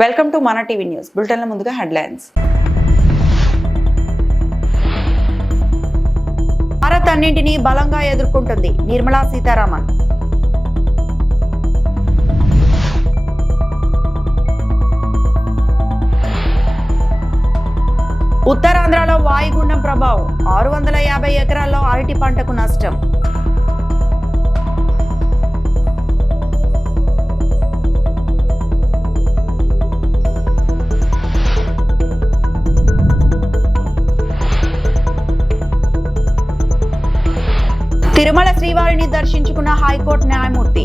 Welcome to మన TV news బులెటిన్ల ముందుగా headlines. Bharat అన్నింటినీ బలంగా ఎదుర్కొంటుంది నిర్మలా సీతారామన్. ఉత్తరాంధ్రలో వాయుగుండం ప్రభావం 650 ఎకరాల్లో అరటి పంటకు నష్టం. తిరుమల శ్రీవారిని దర్శించుకున్న హైకోర్టు న్యాయమూర్తి.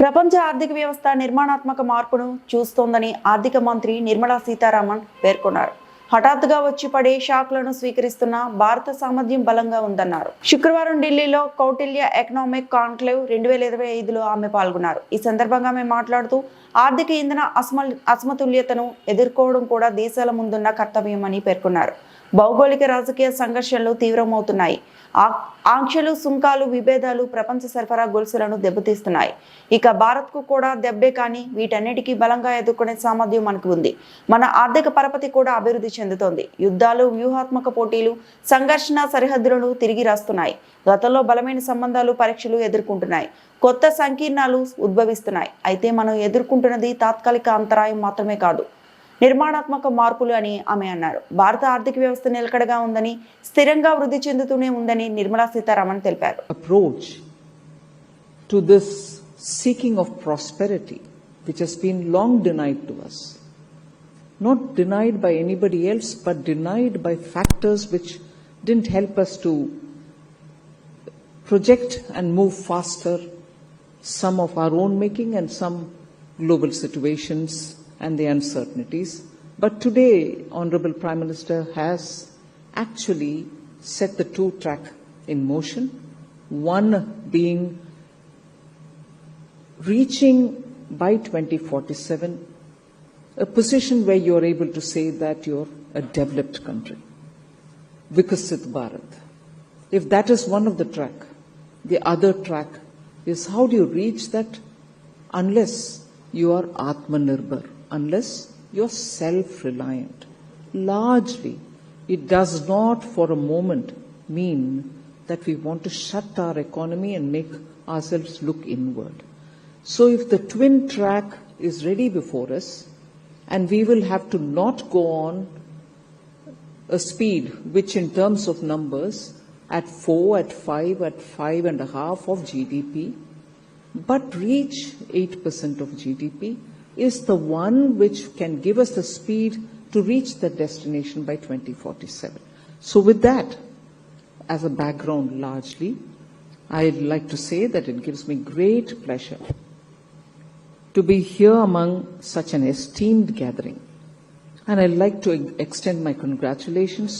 ప్రపంచ ఆర్థిక వ్యవస్థ నిర్మాణాత్మక మార్పును చూస్తోందని ఆర్థిక మంత్రి నిర్మలా సీతారామన్ పేర్కొన్నారు. హఠాత్తుగా వచ్చి పడే షాక్లను స్వీకరిస్తున్న భారత సామర్థ్యం బలంగా ఉందన్నారు. శుక్రవారం ఢిల్లీలో కౌటిల్య ఎకనామిక్ కాన్క్లేవ్ 2025లో ఆమె పాల్గొన్నారు. ఈ సందర్భంగా ఆమె మాట్లాడుతూ ఆర్థిక ఇంధన అసమతుల్యతను ఎదుర్కోవడం కూడా దేశాల ముందున్న కర్తవ్యమని పేర్కొన్నారు. భౌగోళిక రాజకీయ సంఘర్షణలు తీవ్రమవుతున్నాయి. ఆంక్షలు, సుంకాలు, విభేదాలు ప్రపంచ సరఫరా గొలుసులను దెబ్బతీస్తున్నాయి. ఇక భారత్కు కూడా దెబ్బే, కానీ వీటన్నిటికీ బలంగా ఎదుర్కొనే సామర్థ్యం మనకు ఉంది. మన ఆర్థిక పరపతి కూడా అభివృద్ధి చెందుతోంది. యుద్ధాలు, వ్యూహాత్మక పోటీలు, సంఘర్షణ సరిహద్దులను తిరిగి రాస్తున్నాయి. గతంలో బలమైన సంబంధాలు, పరీక్షలు ఎదుర్కొంటున్నాయి. కొత్త సంకీర్ణాలు ఉద్భవిస్తున్నాయి. అయితే మనం ఎదుర్కొంటున్నది తాత్కాలిక అంతరాయం మాత్రమే కాదు, నిర్మాణాత్మక మార్పులు అని ఆమె అన్నారు. భారత ఆర్థిక వ్యవస్థ నిలకడగా ఉందని, స్థిరంగా వృద్ధి చెందుతూనే ఉందని నిర్మలా సీతారామన్ తెలిపారు. Approach to this seeking of prosperity, which has been long denied to us, not denied by anybody else, but denied by factors which didn't help us to project and move faster, some of our own making and some global situations and the uncertainties. But today, Honorable Prime Minister has actually set the two track in motion, one being reaching by 2047 a position where you're able to say that you're a developed country, Vikasit Bharat. If that is one of the track, the other track is how do you reach that unless you are Atmanirbhar, unless you're self-reliant. Largely, it does not for a moment mean that we want to shut our economy and make ourselves look inward. So if the twin track is ready before us, and we will have to not go on a speed which in terms of numbers at 4, at 5, at 5.5 of GDP, but reach 8% of GDP, is the one which can give us the speed to reach the destination by 2047. So with that as a background largely, I'd like to say that it gives me great pleasure to be here among such an esteemed gathering. And I'd like to extend my congratulations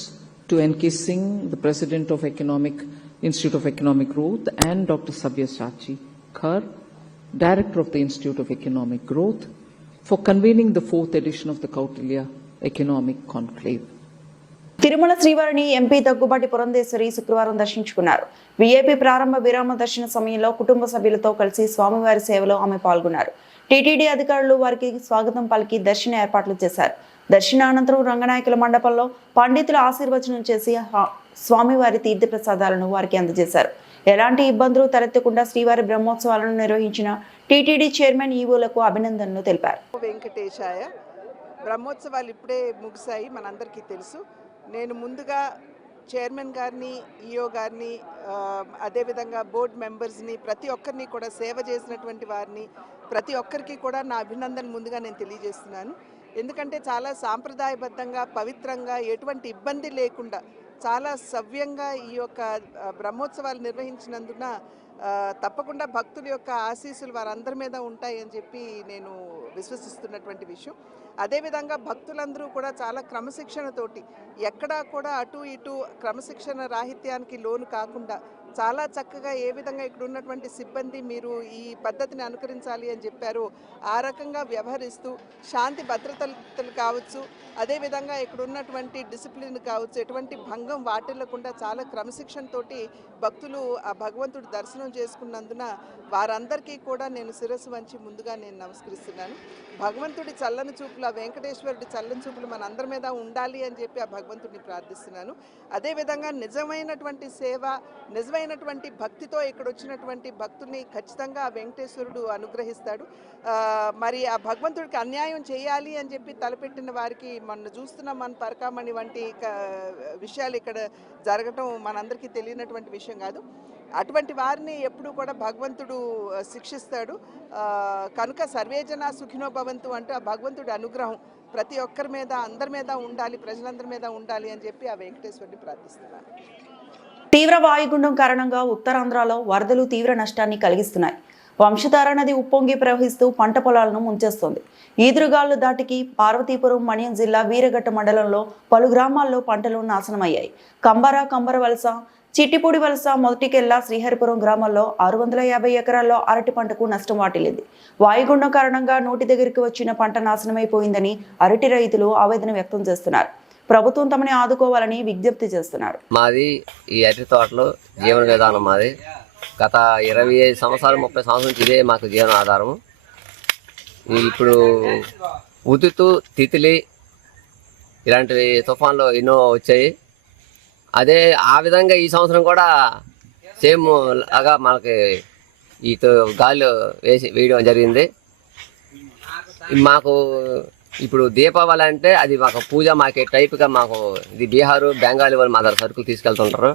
to N.K. Singh, the President of Institute of Economic Growth, and Dr. Sabyasachi Khar, Director of the Institute of Economic Growth, for convening the 4th edition of the Kautilya Economic Conclave. Tirumala శ్రీవారిని MP Daggubati Purandeswari శుక్రవారం దర్శించుకున్నారు. VIP ప్రారంభ విరామ దర్శన సమయంలో కుటుంబ సభ్యులతో కలిసి స్వామివారి సేవలో ఆమె పాల్గొన్నారు. టీటీడీ అధికారులు వారికి స్వాగతం పలికి దర్శన ఏర్పాట్లు చేశారు. దర్శనానంతరం రంగనాయకుల మండపంలో పండితులు ఆశీర్వచనం చేసి స్వామివారి తీర్థ ప్రసాదాలను వారికి అందజేశారు. ఎలాంటి ఇబ్బందులు తలెత్తకుండా శ్రీవారి బ్రహ్మోత్సవాలను నిర్వహించిన టీటీడీ చైర్మన్ ఈవోలకు అభినందనలు తెలిపారు. వెంకటేశాయ. బ్రహ్మోత్సవాలు ఇప్పుడే ముగిశాయి, మనందరికీ తెలుసు. నేను ముందుగా చైర్మన్ గారిని, ఈఓ గారిని, అదేవిధంగా బోర్డు మెంబర్స్ని, ప్రతి ఒక్కరిని కూడా సేవ చేసినటువంటి వారిని ప్రతి ఒక్కరికి కూడా నా అభినందన ముందుగా నేను తెలియజేస్తున్నాను. ఎందుకంటే చాలా సాంప్రదాయబద్ధంగా, పవిత్రంగా, ఎటువంటి ఇబ్బంది లేకుండా చాలా సవ్యంగా ఈ యొక్క బ్రహ్మోత్సవాలు నిర్వహించినందున తప్పకుండా భక్తుల యొక్క ఆశీస్సులు వారందరి మీద ఉంటాయని చెప్పి నేను విశ్వసిస్తున్నటువంటి విషయం. అదేవిధంగా భక్తులందరూ కూడా చాలా క్రమశిక్షణతోటి ఎక్కడా కూడా అటు ఇటు క్రమశిక్షణ రాహిత్యానికి లోను కాకుండా చాలా చక్కగా ఏ విధంగా ఇక్కడ ఉన్నటువంటి సిబ్బంది మీరు ఈ పద్ధతిని అనుకరించాలి అని చెప్పారు ఆ రకంగా వ్యవహరిస్తూ శాంతి భద్రతలు కావచ్చు, అదేవిధంగా ఇక్కడ ఉన్నటువంటి డిసిప్లిన్ కావచ్చు, ఎటువంటి భంగం వాటిల్లకుండా చాలా క్రమశిక్షణతోటి భక్తులు ఆ భగవంతుడి దర్శనం చేసుకున్నందున వారందరికీ కూడా నేను శిరస్సు వంచి ముందుగా నేను నమస్కరిస్తున్నాను. భగవంతుడి చల్లని చూపులు, ఆ వెంకటేశ్వరుడి చల్లని చూపులు మన అందరి మీద ఉండాలి అని చెప్పి ఆ భగవంతుడిని ప్రార్థిస్తున్నాను. అదేవిధంగా నిజమైనటువంటి సేవ, నిజమైనటువంటి భక్తితో ఇక్కడ వచ్చినటువంటి భక్తుల్ని ఖచ్చితంగా ఆ వెంకటేశ్వరుడు అనుగ్రహిస్తాడు. మరి ఆ భగవంతుడికి అన్యాయం చేయాలి అని చెప్పి తలపెట్టిన వారికి మన చూస్తున్నాం, మన పరకామణి వంటి విషయాలు ఇక్కడ జరగటం మనందరికీ తెలియనటువంటి విషయం కాదు. అటువంటి వారిని ఎప్పుడు కూడా భగవంతుడు శిక్షిస్తాడు. కనుక సర్వేజన సుఖినో భవంతు అంటూ ఆ భగవంతుడి అనుగ్రహం ప్రతి ఒక్కరి మీద, అందరి మీద ఉండాలి, ప్రజలందరి మీద ఉండాలి అని చెప్పి ఆ వెంకటేశ్వరుని ప్రార్థిస్తున్నాను. తీవ్ర వాయుగుండం కారణంగా ఉత్తరాంధ్రలో వరదలు తీవ్ర నష్టాన్ని కలిగిస్తున్నాయి. వంశధార నది ఉప్పొంగి ప్రవహిస్తూ పంట పొలాలను ముంచేస్తోంది. ఈదురుగాలు దాటికి పార్వతీపురం మణ్యం జిల్లా వీరఘట్ట మండలంలో పలు గ్రామాల్లో పంటలు నాశనమయ్యాయి. కంబర వలస, చిట్టిపూడి వలస, మొదటికెల్లా, శ్రీహరిపురం గ్రామాల్లో 650 ఎకరాల్లో అరటి పంటకు నష్టం వాటిల్లింది. వాయుగుండం కారణంగా నోటి దగ్గరికి వచ్చిన పంట నాశనమైపోయిందని అరటి రైతులు ఆవేదన వ్యక్తం చేస్తున్నారు. ప్రభుత్వం తమని ఆదుకోవాలని విజ్ఞప్తి చేస్తున్నారు. మాది ఈ అరటి తోటలో జీవన విధానం మాది. గత 25 సంవత్సరాలు 30 సంవత్సరాల నుంచి ఇదే మాకు జీవన ఆధారము. ఇప్పుడు ఉతుతు, తితిలి ఇలాంటివి తుఫాన్లు ఎన్నో వచ్చాయి. అదే ఆ విధంగా ఈ సంవత్సరం కూడా సేమ్ లాగా మనకి ఈ గాలి వేయడం జరిగింది. మాకు ఇప్పుడు దీపావళి అంటే అది మాకు పూజ మార్కెట్ టైప్గా మాకు ఇది బీహారు, బెంగాలీ వాళ్ళు మా దగ్గర సరుకులు తీసుకెళ్తుంటారు.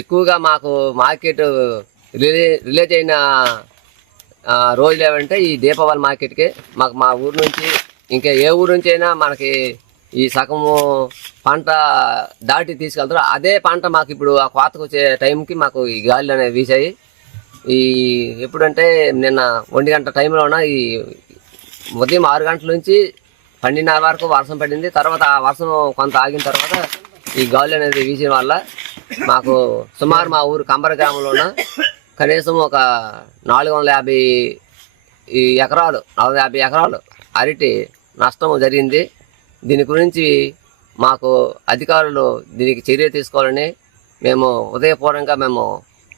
ఎక్కువగా మాకు మార్కెట్ రిలీజ్ అయిన రోజులు ఏమంటే ఈ దీపావళి మార్కెట్కి మాకు మా ఊరు నుంచి ఇంకా ఏ ఊరు నుంచి అయినా మనకి ఈ సగము పంట దాటి తీసుకెళ్తారు. అదే పంట మాకు ఇప్పుడు ఆ కోతకు వచ్చే టైంకి మాకు ఈ గాలులు అనేవి వీసాయి. ఈ ఎప్పుడంటే నిన్న 1 గంట టైంలోన ఈ ఉదయం 6 గంటల నుంచి 12:30 వరకు వర్షం పడింది. తర్వాత ఆ వర్షం కొంత ఆగిన తర్వాత ఈ గాలి అనేది వీసిన వల్ల మాకు సుమారు మా ఊరు కంబర గ్రామంలోన కనీసం ఒక 450 ఎకరాలు అరటి నష్టం జరిగింది. దీని గురించి మాకు అధికారులు దీనికి చర్య తీసుకోవాలని మేము ఉదయపూర్వకంగా మేము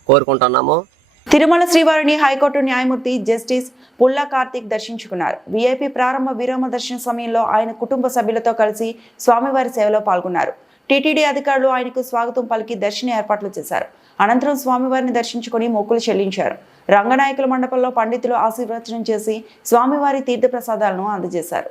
కోరుకుంటున్నాము. తిరుమల శ్రీవారిని హైకోర్టు న్యాయమూర్తి జస్టిస్ పుల్లా కార్తిక్ దర్శించుకున్నారు. వీఐపీ ప్రారంభ విరామ దర్శన సమయంలో ఆయన కుటుంబ సభ్యులతో కలిసి స్వామివారి సేవలో పాల్గొన్నారు. టీటీడీ అధికారులు ఆయనకు స్వాగతం పలికి దర్శన ఏర్పాట్లు చేశారు. అనంతరం స్వామివారిని దర్శించుకుని మొక్కులు చెల్లించారు. రంగనాయకుల మండపంలో పండితులు ఆశీర్వచనం చేసి స్వామివారి తీర్థప్రసాదాలను అందజేశారు.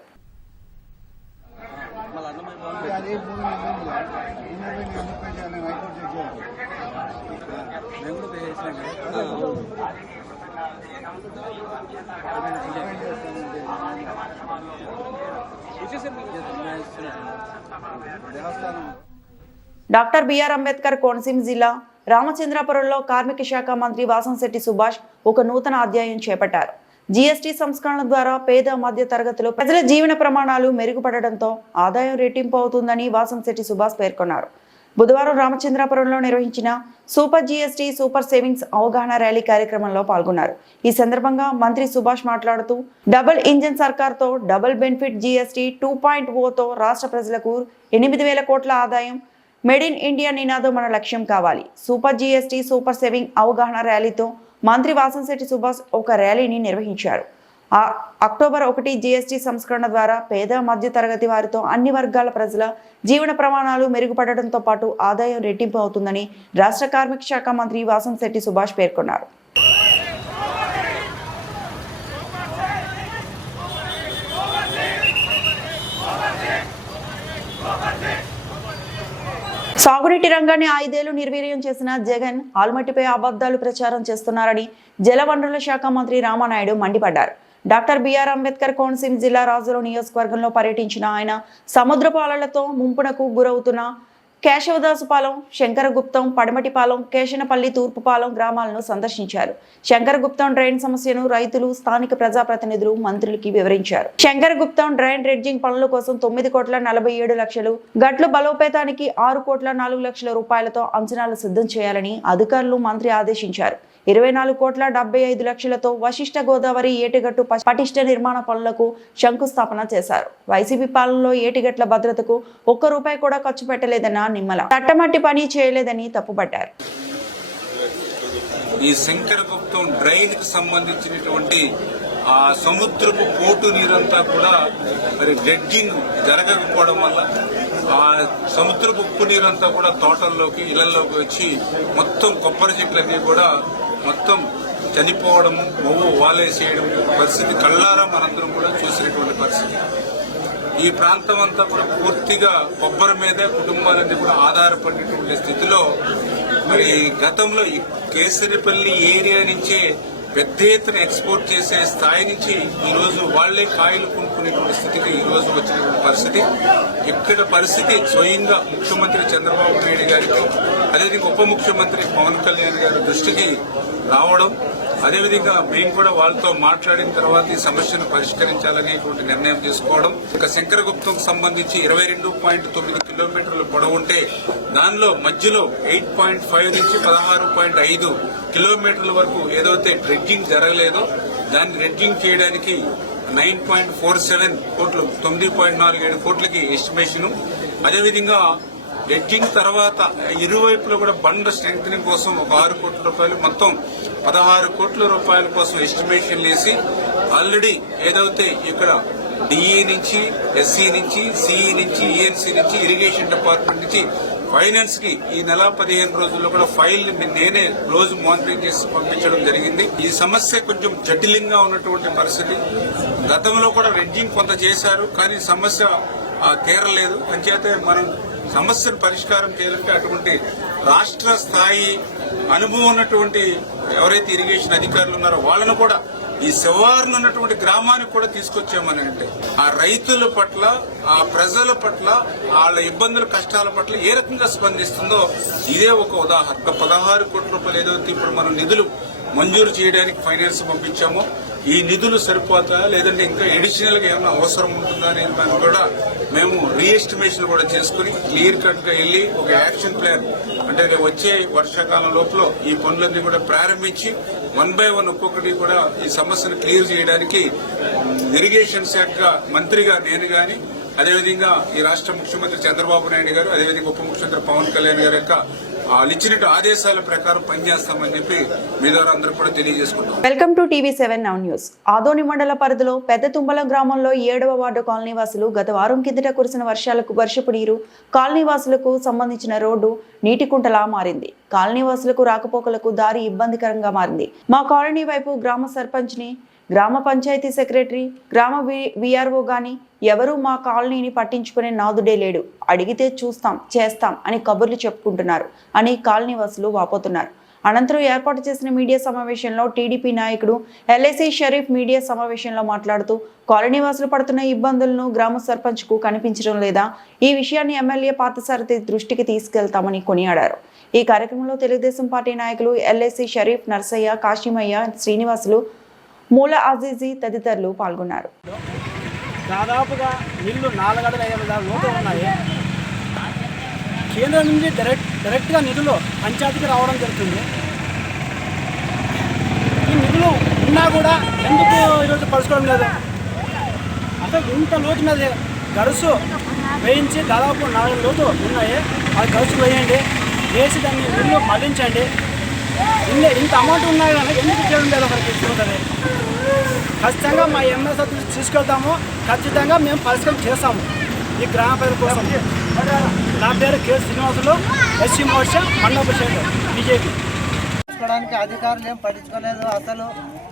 డాక్టర్ బిఆర్ అంబేద్కర్ కోనసీమ జిల్లా రామచంద్రాపురంలో కార్మిక శాఖ మంత్రి వాసంశెట్టి సుభాష్ ఒక నూతన అధ్యాయం చేపట్టారు. జీఎస్టీ సంస్కరణ ద్వారా పేద మధ్య తరగతిలో ప్రజల జీవన ప్రమాణాలు మెరుగుపడడంతో ఆదాయం రెట్టింపు అవుతుందని వాసంశెట్టి సుభాష్ పేర్కొన్నారు. బుధవారం రామచంద్రాపురంలో నిర్వహించిన సూపర్ జీఎస్టీ సూపర్ సేవింగ్స్ అవగాహన ర్యాలీ కార్యక్రమంలో పాల్గొన్నారు. ఈ సందర్భంగా మంత్రి సుభాష్ మాట్లాడుతూ డబుల్ ఇంజన్ సర్కార్తో డబుల్ బెనిఫిట్ జీఎస్టీ 2.0తో రాష్ట్ర ప్రజలకు 8,000 కోట్ల ఆదాయం, మేడ్ ఇన్ ఇండియా నినాదం మన లక్ష్యం కావాలి. సూపర్ జీఎస్టీ సూపర్ సేవింగ్ అవగాహన ర్యాలీతో మంత్రి వాసంశెట్టి సుభాష్ ఒక ర్యాలీని నిర్వహించారు. అక్టోబర్ 1 జీఎస్టీ సంస్కరణ ద్వారా పేద మధ్య తరగతి వారితో అన్ని వర్గాల ప్రజల జీవన ప్రమాణాలు మెరుగుపడడంతో పాటు ఆదాయం రెట్టింపు అవుతుందని రాష్ట్ర కార్మిక శాఖ మంత్రి వాసంశెట్టి సుభాష్ పేర్కొన్నారు. సాగునీటి రంగాన్ని 5 ఏళ్లు నిర్వీర్యం చేసిన జగన్ ఆల్మట్టిపై అబద్ధాలు ప్రచారం చేస్తున్నారని జలవనరుల శాఖ మంత్రి రామానాయుడు మండిపడ్డారు. డాక్టర్ బిఆర్ అంబేద్కర్ కోనసీమ జిల్లా రాజుల నియోజకవర్గంలో పర్యటించిన ఆయన సముద్రపు అలలతో ముంపునకు గురవుతున్న కేశవదాసుపాలెం, శంకరగుప్తం, పడమటిపాలెం, కేశనపల్లి, తూర్పుపాలెం గ్రామాలను సందర్శించారు. శంకరగుప్తం డ్రైన్ సమస్యను రైతులు, స్థానిక ప్రజాప్రతినిధులు మంత్రులకి వివరించారు. శంకరగుప్తం డ్రైన్ డ్రెడ్జింగ్ పనుల కోసం 9,47,00,000, గట్లు బలోపేతానికి 6,04,00,000 రూపాయలతో అంచనాలు సిద్ధం చేయాలని అధికారులు మంత్రి ఆదేశించారు. 24,75,00,000తో వశిష్ఠ గోదావరి ఏటిగట్టు పటిష్ట నిర్మాణ పనులకు శంకుస్థాపన చేశారు. వైసీపీ పాలనలో ఏటిగట్ల భద్రతకు ₹1 కూడా ఖర్చు పెట్టలేదన్న నిమ్మల తట్టమట్టి పని చేయలేదని తప్పుపట్టారు. ఈ శంకరగుప్తం డ్రైన్ కి సంబంధించినటువంటి ఆ సముద్రపు పోటు నీరంతా కూడా మరి డ్రెడ్జింగ్ జరగకపోవడం వల్ల ఆ సముద్రపు ఉప్పు నీరంతా కూడా తోటల్లోకి, ఇళ్లలోకి వచ్చి మొత్తం కొబ్బరి చెట్లకి కూడా మొత్తం చనిపోవడము, మొవ్వు వాలేసేయడం పరిస్థితి కళ్ళారా మనందరం కూడా చూసినటువంటి పరిస్థితి. ఈ ప్రాంతం అంతా కూడా పూర్తిగా కొబ్బరి మీదే కుటుంబాలన్నీ కూడా ఆధారపడినటువంటి స్థితిలో మరి గతంలో ఈ కేసరిపల్లి ఏరియా నుంచే పెద్ద ఎత్తున ఎక్స్పోర్ట్ చేసే స్థాయి నుంచి ఈ రోజు వాళ్లే కాయలు కొనుక్కునేటువంటి స్థితికి ఈ రోజు వచ్చినటువంటి పరిస్థితి. ఇక్కడ పరిస్థితి స్వయంగా ముఖ్యమంత్రి చంద్రబాబు నాయుడు గారికి, అదేవిధంగా ఉప ముఖ్యమంత్రి పవన్ కళ్యాణ్ గారి దృష్టికి రావడం, అదేవిధంగా మేము కూడా వాళ్ళతో మాట్లాడిన తర్వాత ఈ సమస్యను పరిష్కరించాలనేటువంటి నిర్ణయం తీసుకోవడం. ఇక శంకరగుప్తం సంబంధించి 22.9 కిలోమీటర్ల పొడవు ఉంటే దానిలో మధ్యలో 8.5 నుంచి 16.5 కిలోమీటర్ల వరకు ఏదైతే డ్రెడ్జింగ్ జరగలేదో దాన్ని డ్రెడ్జింగ్ చేయడానికి 9.47 కోట్లు, 9.47 కోట్లకి ఎస్టిమేషన్. అదేవిధంగా డ్రెడ్జింగ్ తర్వాత ఇరువైపులో కూడా బండ స్ట్రెంగ్ కోసం ఒక 6 కోట్ల రూపాయలు, మొత్తం 16 కోట్ల రూపాయల కోసం ఎస్టిమేషన్ వేసి ఆల్రెడీ ఏదైతే ఇక్కడ డిఈ నుంచి, ఎస్సీ నుంచి, సిఈ నుంచి, ఈఎన్సీ నుంచి, ఇరిగేషన్ డిపార్ట్మెంట్ నుంచి ఫైనాన్స్ కి ఈ నెల 15 రోజుల్లో కూడా ఫైల్ నేనే రోజు మానిటరింగ్ చేసి పంపించడం జరిగింది. ఈ సమస్య కొంచెం జటిలంగా ఉన్నటువంటి పరిస్థితి. గతంలో కూడా డ్రెడ్జింగ్ కొంత చేశారు, కానీ సమస్య తీరలేదు. అంచేతే మనం సమస్యను పరిష్కారం చేయాలంటే అటువంటి రాష్ట్ర స్థాయి అనుభవం ఉన్నటువంటి ఎవరైతే ఇరిగేషన్ అధికారులు ఉన్నారో వాళ్ళను కూడా ఈ శివారును ఉన్నటువంటి గ్రామానికి కూడా తీసుకొచ్చామని అంటే ఆ రైతుల పట్ల, ఆ ప్రజల పట్ల, వాళ్ళ ఇబ్బందుల కష్టాల పట్ల ఏ రకంగా స్పందిస్తుందో ఇదే ఒక ఉదాహరణ. 16 కోట్ల రూపాయలు ఏదైతే ఇప్పుడు మనం నిధులు మంజూరు చేయడానికి ఫైనాన్స్ పంపించామో ఈ నిధులు సరిపోతాయా లేదంటే ఇంకా అడిషనల్ గా ఏమైనా అవసరం ఉంటుందా అనే దాన్ని కూడా మేము రీఎస్టిమేషన్ కూడా చేసుకుని క్లియర్ కట్ గా వెళ్లి ఒక యాక్షన్ ప్లాన్ అంటే వచ్చే వర్షాకాలం లోపల ఈ పనులన్నీ కూడా ప్రారంభించి 1 by 1 ఒక్కొక్కటి కూడా ఈ సమస్యను క్లియర్ చేయడానికి ఇరిగేషన్ శాఖ మంత్రిగా నేను గాని, అదేవిధంగా ఈ రాష్ట్ర ముఖ్యమంత్రి చంద్రబాబు నాయుడు గారు, అదేవిధంగా ఉప ముఖ్యమంత్రి పవన్ కళ్యాణ్ గారి యొక్క ఇచ్చినట్టు ఆదేశాల ప్రకారం పనిచేస్తామని చెప్పి మీ ద్వారా అందరూ కూడా తెలియజేసుకుంటాం. Welcome to TV7 Now news. Adoni మండల పరిధిలో పెద్ద తుంబలం గ్రామంలో 7వ వార్డు కాలనీ వాసులు గత వారం కిందట కురిసిన వర్షాలకు వర్షపు నీరు కాలనీ వాసులకు సంబంధించిన రోడ్డు నీటి కుంటలా మారింది. కాలనీ వాసులకు రాకపోకలకు దారి ఇబ్బందికరంగా మారింది. మా కాలనీ వైపు గ్రామ సర్పంచ్ని, గ్రామ పంచాయతీ సెక్రటరీ, గ్రామ విఆర్ఓ గాని ఎవరూ మా కాలనీని పట్టించుకునే నాదుడే లేడు. అడిగితే చూస్తాం, చేస్తాం అని కబుర్లు చెప్పుకుంటున్నారు అని కాలనీ వాసులు వాపోతున్నారు. అనంతరం ఏర్పాటు చేసిన మీడియా సమావేశంలో టీడీపీ నాయకుడు ఎల్ఐసి షరీఫ్ మీడియా సమావేశంలో మాట్లాడుతూ కాలనీ వాసులు పడుతున్న ఇబ్బందులను గ్రామ సర్పంచ్ కు కనిపించడం లేదా, ఈ విషయాన్ని ఎమ్మెల్యే పార్థసారథి దృష్టికి తీసుకెళ్తామని కొనియాడారు. ఈ కార్యక్రమంలో తెలుగుదేశం పార్టీ నాయకులు ఎల్ఐసి షరీఫ్, నర్సయ్య, కాశీమయ్య, శ్రీనివాసులు, మూల అజీజీ తదితరులు పాల్గొన్నారు. దాదాపుగా ఇల్లు 4 అడుగుల 5 అడుగుల లోతు ఉన్నాయి. కేంద్రం నుంచి డైరెక్ట్గా నిధులు పంచాయతీకి రావడం జరుగుతుంది. ఈ నిధులు ఉన్నా కూడా ఎందుకు ఈరోజు పరుచుకోవడం లేదు? అసలు ఇంత లోతు మీద గరుసు వేయించి దాదాపు 4 లోతు ఉన్నాయి. అది గరుసు వేయండి, వేసి దాన్ని నిధులు మళ్లించండి. ఇంత అమౌంట్ ఉన్నాయి కానీ ఎందుకు చేయడం లేదు? ఒకరికి ఇస్తుంది. ఖచ్చితంగా మా ఎమ్మెల్యే తీసుకెళ్తాము. ఖచ్చితంగా మేము పరిష్కారం చేస్తాము ఈ గ్రామ ప్రజల కోసం. నా పేరు కె శ్రీనివాసులు, ఎస్సీ మోర్చా మండప శాఖ బీజేపీ. తెలుసుకోవడానికి అధికారులు ఏం పట్టించుకోలేదు. అసలు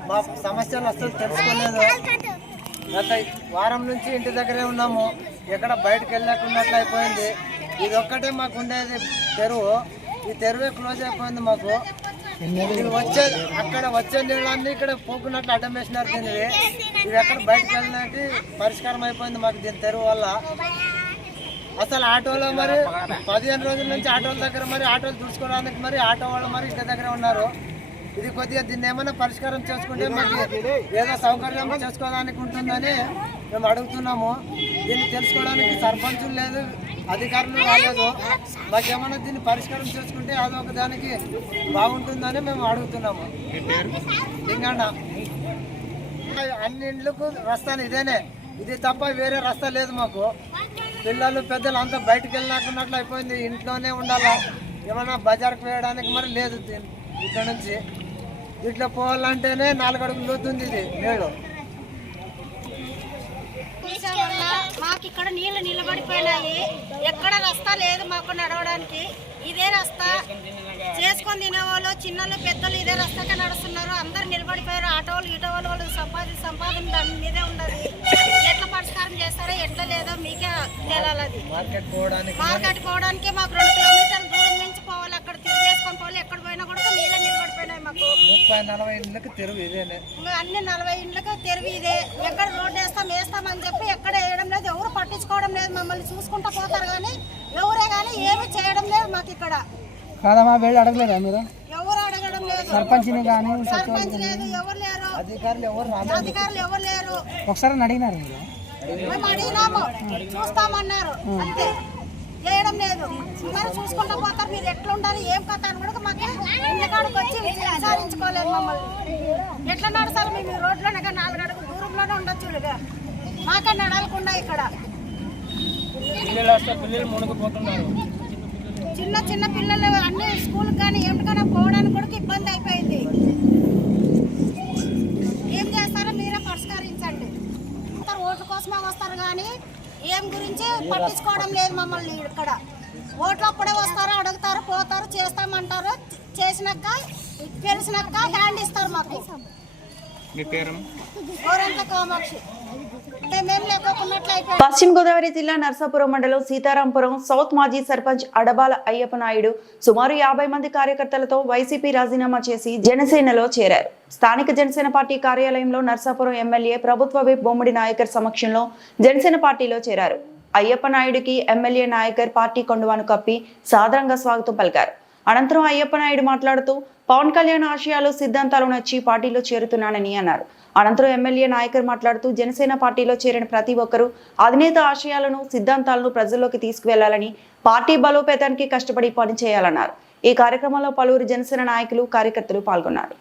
మా సమస్యలు అసలు తెలుసుకోలేదు. గత వారం నుంచి ఇంటి దగ్గరే ఉన్నాము. ఎక్కడ బయటకు వెళ్ళకున్నట్లు అయిపోయింది. ఇది ఒక్కటే మాకు ఉండేది తెరువు. ఈ తెరువే క్లోజ్ అయిపోయింది మాకు. అక్కడ వచ్చే నీళ్ళన్నీ ఇక్కడ పోకున్నట్లు అడ్డం వేసినారు. దీన్ని ఇది ఎక్కడ బయటకు వెళ్ళడానికి పరిష్కారం అయిపోయింది మాకు దీని తెరువు వల్ల. అసలు ఆటోలో మరి 15 రోజుల నుంచి ఆటోల దగ్గర మరి ఆటోలు చూసుకోవడానికి మరి ఆటో వాళ్ళు మరి ఇంటి దగ్గర ఉన్నారు. ఇది కొద్దిగా దీన్ని ఏమైనా పరిష్కారం చేసుకుంటే మాకు ఏదో సౌకర్యం చేసుకోవడానికి ఉంటుందని మేము అడుగుతున్నాము. దీన్ని తెలుసుకోవడానికి సర్పంచులు లేదు, అధికారులు రాలేదు. మాకేమైనా దీన్ని పరిష్కారం చేసుకుంటే అదొక దానికి బాగుంటుందని మేము అడుగుతున్నాము. లింగన్న అన్ని ఇండ్లకు రస్తాను ఇదేనే, ఇది తప్ప వేరే రస్తా లేదు మాకు. పిల్లలు పెద్దలు అంతా బయటకు వెళ్ళినట్టున్నట్లు అయిపోయింది. ఇంట్లోనే ఉండాలా, ఏమైనా బజార్కి వేయడానికి మరి లేదు. ఇక్కడ నుంచి ఇట్లా పోవాలంటేనే 4 అడుగులు లోతుంది ఇది నేడు. మాకు ఇక్కడ నీళ్లు నిలబడిపోయినాయి, ఎక్కడ రస్తా లేదు మాకు నడవడానికి. ఇదే రస్తా చేసుకొని తినేవాళ్ళు చిన్నలు పెద్దలు ఇదే రస్తాకే నడుస్తున్నారు. అందరు నిలబడిపోయారు. ఆటోలు ఈటోలు వాళ్ళు సంపాదన దాని మీదే ఉండదు. ఎట్లా పరిష్కారం చేస్తారో ఎట్లా లేదో మీకే తేలాలి. మార్కెట్ పోవడానికి మాకు 2 కిలోమీటర్ల దూరం నుంచి పోవాలి. అక్కడ తిరిగేసుకొని పోవాలి. ఎక్కడ పోయినా కూడా నీళ్ళే నిలబడిపోయినాయి. మాకు 30-40 ఇండ్లకు తెరువు ఇదేనే. అన్ని 40 ఇండ్లకు తెరువు ఇదే. ఎక్కడ రోడ్డు వేస్తామని చెప్పి ఎక్కడ వేయడం లేదు. ఎవరు పట్టించుకోవడం లేదు. మమ్మల్ని చూసుకుంటూ పోతారు కానీ ఎవరే కానీ ఏమీ చేయడం లేదు మాకు ఇక్కడ. కాదమ్మా, వేడి అడగలేదా మీరు? ఎవరు అడగడం లేదు. సర్పంచ్ని కానీ సర్పంచ్ లేదు, ఎవరు లేరు. అధికారులు ఎవరు లేరు. ఒకసారి అడిగినారు మీరు? మేము అడిగినాము, చూస్తామన్నారు, అంతే. చేయడం లేదు. మరి చూసుకుంటూ పోతారు. మీరు ఎట్లా ఉండాలి ఏం కథ అని కూడా మాకు ఇంటికాడికి వచ్చి విచారించుకోలేదు మమ్మల్ని. ఎట్లా నడుస్తారు మేము ఈ రోడ్లోనే 4 అడుగులు దూరంలోనే ఉండొచ్చు. మాకే నడవకుండా ఇక్కడ పిల్లలు మునిగిపోతున్నారు. చిన్న పిల్లలు అన్ని స్కూల్కి కానీ ఏమిటికైనా పోవడానికి కూడా ఇబ్బంది అయిపోయింది. ఏం చేస్తారో మీరే పరిష్కరించండి. ఓట్ల కోసమే వస్తారు కానీ ఏం గురించి పట్టించుకోవడం లేదు మమ్మల్ని. ఇక్కడ ఓట్లు అప్పుడే వస్తారు, అడుగుతారు, పోతారు, చేస్తామంటారు. చేసినాక తెలిసినాక హ్యాండ్ ఇస్తారు మాకు. గోరంట్ల కామాక్షి. పశ్చిమ గోదావరి జిల్లా నర్సాపురం మండలం సీతారాంపురం సౌత్ మాజీ సర్పంచ్ అడబాల అయ్యప్ప నాయుడు సుమారు 50 మంది కార్యకర్తలతో వైసీపీ రాజీనామా చేసి జనసేనలో చేరారు. స్థానిక జనసేన పార్టీ కార్యాలయంలో నర్సాపురం ఎమ్మెల్యే ప్రభుత్వ విప్ బొమ్మడి నాయకర్ సమక్షంలో జనసేన పార్టీలో చేరారు. అయ్యప్ప నాయుడుకి ఎమ్మెల్యే నాయకర్ పార్టీ కొండువాను కప్పి సాదరంగా స్వాగతం పలికారు. అనంతరం అయ్యప్ప నాయుడు మాట్లాడుతూ పవన్ కళ్యాణ్ ఆశయాలు సిద్ధాంతాలు నచ్చి పార్టీలో చేరుతున్నానని అన్నారు. అనంతరం ఎమ్మెల్యే నాయకర్ మాట్లాడుతూ జనసేన పార్టీలో చేరిన ప్రతి ఒక్కరూ అధినేత ఆశయాలను సిద్ధాంతాలను ప్రజల్లోకి తీసుకువెళ్లాలని, పార్టీ బలోపేతానికి కష్టపడి పనిచేయాలన్నారు. ఈ కార్యక్రమంలో పలువురు జనసేన నాయకులు కార్యకర్తలు పాల్గొన్నారు.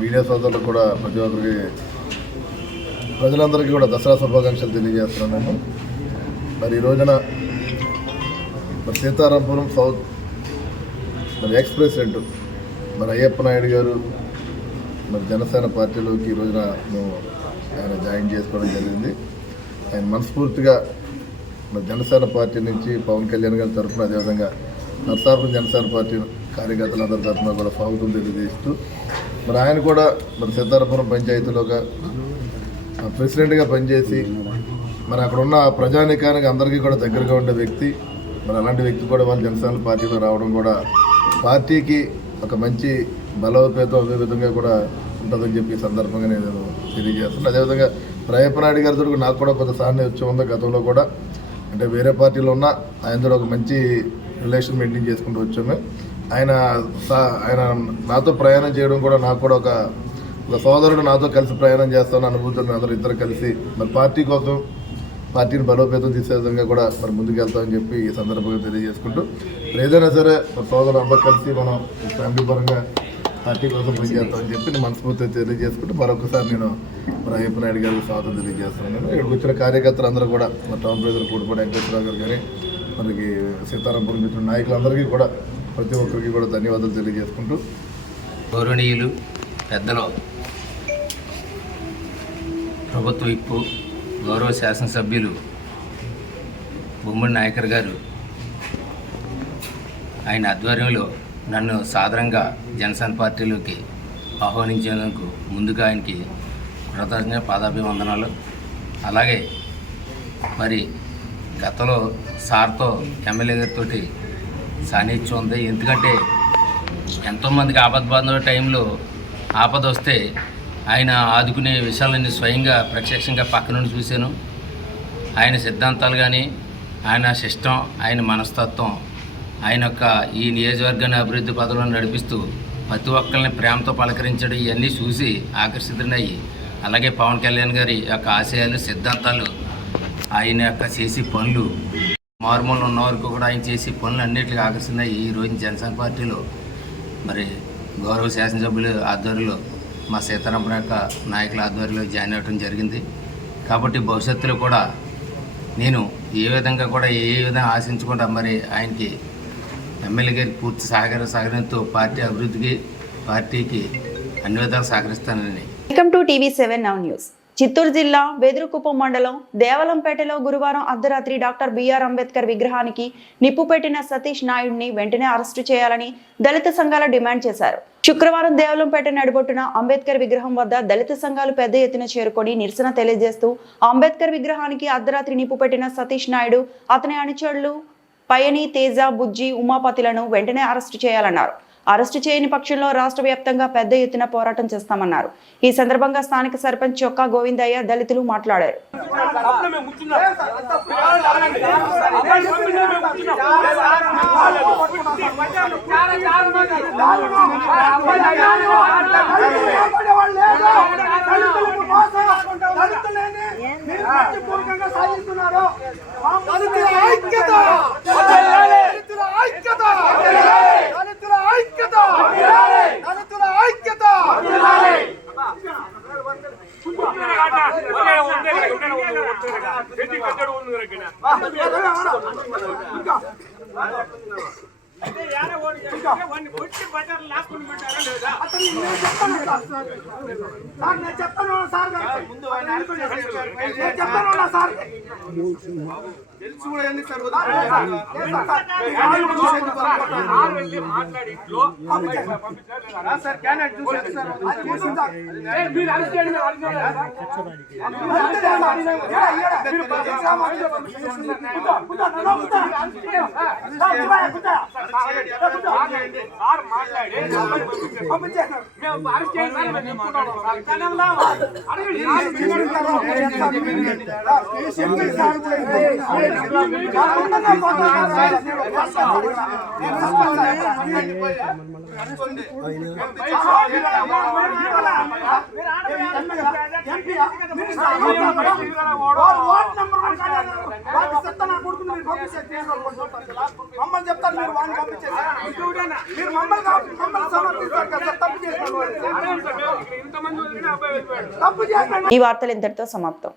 మీడియా సోదరులకు కూడా ప్రతి ఒక్కరికి ప్రజలందరికీ కూడా దసరా శుభాకాంక్షలు తెలియజేస్తున్నాను. మరి ఈ రోజున మరి సీతారాంపురం సౌత్ మరి ఎక్స్ ప్రెసిడెంట్ మరి అయ్యప్ప నాయుడు గారు మరి జనసేన పార్టీలోకి ఈ రోజున మేము ఆయన జాయిన్ చేసుకోవడం జరిగింది. ఆయన మనస్ఫూర్తిగా మరి జనసేన పార్టీ నుంచి పవన్ కళ్యాణ్ గారి తరఫున, అదేవిధంగా నర్సాపురం జనసేన పార్టీ కార్యకర్తలందరి తరఫున కూడా స్వాగతం తెలియజేస్తూ మరి ఆయన కూడా మరి సీతారాంపురం పంచాయతీలోగా ప్రెసిడెంట్గా పనిచేసి మరి అక్కడ ఉన్న ప్రజానీకానికి అందరికీ కూడా దగ్గరగా ఉండే వ్యక్తి. మరి అలాంటి వ్యక్తి కూడా వాళ్ళు జనసేన పార్టీలో రావడం కూడా పార్టీకి ఒక మంచి బలోపేతం అదే విధంగా కూడా ఉంటుందని చెప్పి ఈ సందర్భంగా నేను తెలియజేస్తున్నాను. అదేవిధంగా అయ్యప్ప నాయుడు గారితో నాకు కూడా కొంత సాన్నిధ్యం ఉంది. గతంలో కూడా అంటే వేరే పార్టీలో ఉన్న ఆయనతో ఒక మంచి రిలేషన్ మెయింటైన్ చేసుకుంటూ వచ్చాము. ఆయన నాతో ప్రయాణం చేయడం కూడా నాకు కూడా ఒక సోదరుడు నాతో కలిసి ప్రయాణం చేస్తాను అనుభూతులు అందరూ ఇద్దరు కలిసి మరి పార్టీ కోసం పార్టీని బలోపేతం తీసే విధంగా కూడా మరి ముందుకు వెళ్తామని చెప్పి ఈ సందర్భంగా తెలియజేసుకుంటూ ఏదైనా సరే మరి సోదరులు అందరూ కలిసి మనం ఫ్యామిలీ పరంగా పార్టీ కోసం పనిచేస్తామని చెప్పి నేను మనస్ఫూర్తిగా తెలియజేసుకుంటూ మరొకసారి నేను మరి అయ్యప్ప నాయుడు గారికి స్వాగతం తెలియజేస్తున్నాను. ఇక్కడికి వచ్చిన కార్యకర్తలు అందరూ కూడా మరి టౌన్ ప్రెసిడెంట్ కూడిపూడి వెంకటేశ్వరరావు గారు కానీ మనకి సీతారాంపురం మిత్రుల నాయకులందరికీ కూడా ప్రతి ఒక్కరికి కూడా ధన్యవాదాలు తెలియజేసుకుంటూ గౌరవనీయులు పెద్దలు ప్రభుత్వ విప్పు గౌరవ శాసనసభ్యులు బొమ్మడి నాయకర్ గారు ఆయన ఆధ్వర్యంలో నన్ను సాదరంగా జనసేన పార్టీలోకి ఆహ్వానించేందుకు ముందుగా ఆయనకి కృతజ్ఞ పాదాభివందనాలు. అలాగే మరి గతంలో సార్తో ఎమ్మెల్యే గారితో సాన్నిధ్యం ఉంది. ఎందుకంటే ఎంతోమందికి ఆపద టైంలో ఆపద వస్తే ఆయన ఆదుకునే విషయాలన్నీ స్వయంగా ప్రత్యక్షంగా పక్క నుండి చూశాను. ఆయన సిద్ధాంతాలు కానీ, ఆయన సిస్టం, ఆయన మనస్తత్వం, ఆయన యొక్క ఈ నియోజకవర్గాన్ని అభివృద్ధి పథంలో నడిపిస్తూ ప్రతి ఒక్కరిని ప్రేమతో పలకరించడం ఇవన్నీ చూసి ఆకర్షితులయ్యి, అలాగే పవన్ కళ్యాణ్ గారి యొక్క ఆశయాలు, సిద్ధాంతాలు, ఆయన యొక్క చేసే పనులు, మారుమూలలో ఉన్న వరకు కూడా ఆయన చేసే పనులు అన్నింటికి ఆకర్షితున్నాయి. ఈ రోజు జనసేన పార్టీలో మరి గౌరవ శాసనసభ్యులు ఆధ్వర్యంలో మా సీతారామన్ యొక్క నాయకుల ఆధ్వర్యంలో జాయిన్ అవ్వడం జరిగింది. కాబట్టి భవిష్యత్తులో కూడా నేను ఏ విధంగా ఆశించకుండా మరి ఆయనకి ఎమ్మెల్యే గారికి పూర్తి సహకారంతో పార్టీ అభివృద్ధికి, పార్టీకి అన్ని విధాలు సహకరిస్తానని. Welcome to TV7 Now news. Chittoor జిల్లా బెదురుకుప్పం మండలం దేవలంపేటలో గురువారం అర్ధరాత్రి డాక్టర్ బిఆర్ అంబేద్కర్ విగ్రహానికి నిప్పు పెట్టిన సతీష్ నాయుడిని వెంటనే అరెస్టు చేయాలని దళిత సంఘాలు డిమాండ్ చేశారు. శుక్రవారం దేవలంపేట నడిబొట్టున అంబేద్కర్ విగ్రహం వద్ద దళిత సంఘాలు పెద్ద ఎత్తున చేరుకొని నిరసన తెలియజేస్తూ అంబేద్కర్ విగ్రహానికి అర్ధరాత్రి నిప్పు పెట్టిన సతీష్ నాయుడు, అతని అనుచరులు పయని, తేజ, బుజ్జి, ఉమాపతిలను వెంటనే అరెస్టు చేయాలన్నారు. అరెస్టు చేయని పక్షంలో రాష్ట్ర వ్యాప్తంగా పెద్ద ఎత్తున పోరాటం చేస్తామన్నారు. ఈ సందర్భంగా స్థానిక సర్పంచ్ చొక్కా గోవిందయ్య దళితులు మాట్లాడారు. ఈ వార్తలు ఇంతటితో సమాప్తం.